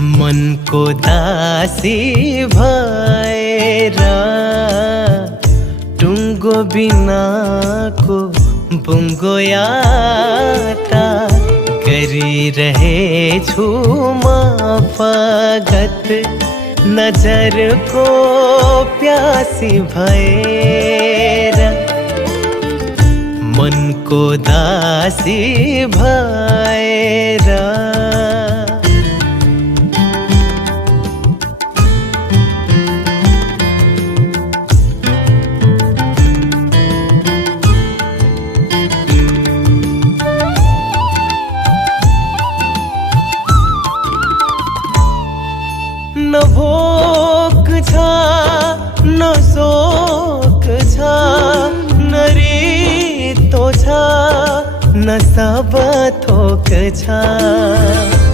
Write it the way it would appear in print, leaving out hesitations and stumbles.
मन को दासी भएर टुङ्गो बिनाको बुङ्गो यात्रा गरिरहेछु म फगत नजरको प्यासी भएर मनको दासी भएर न भोक छ न शोक छ न रितो छ न सब थोक छ।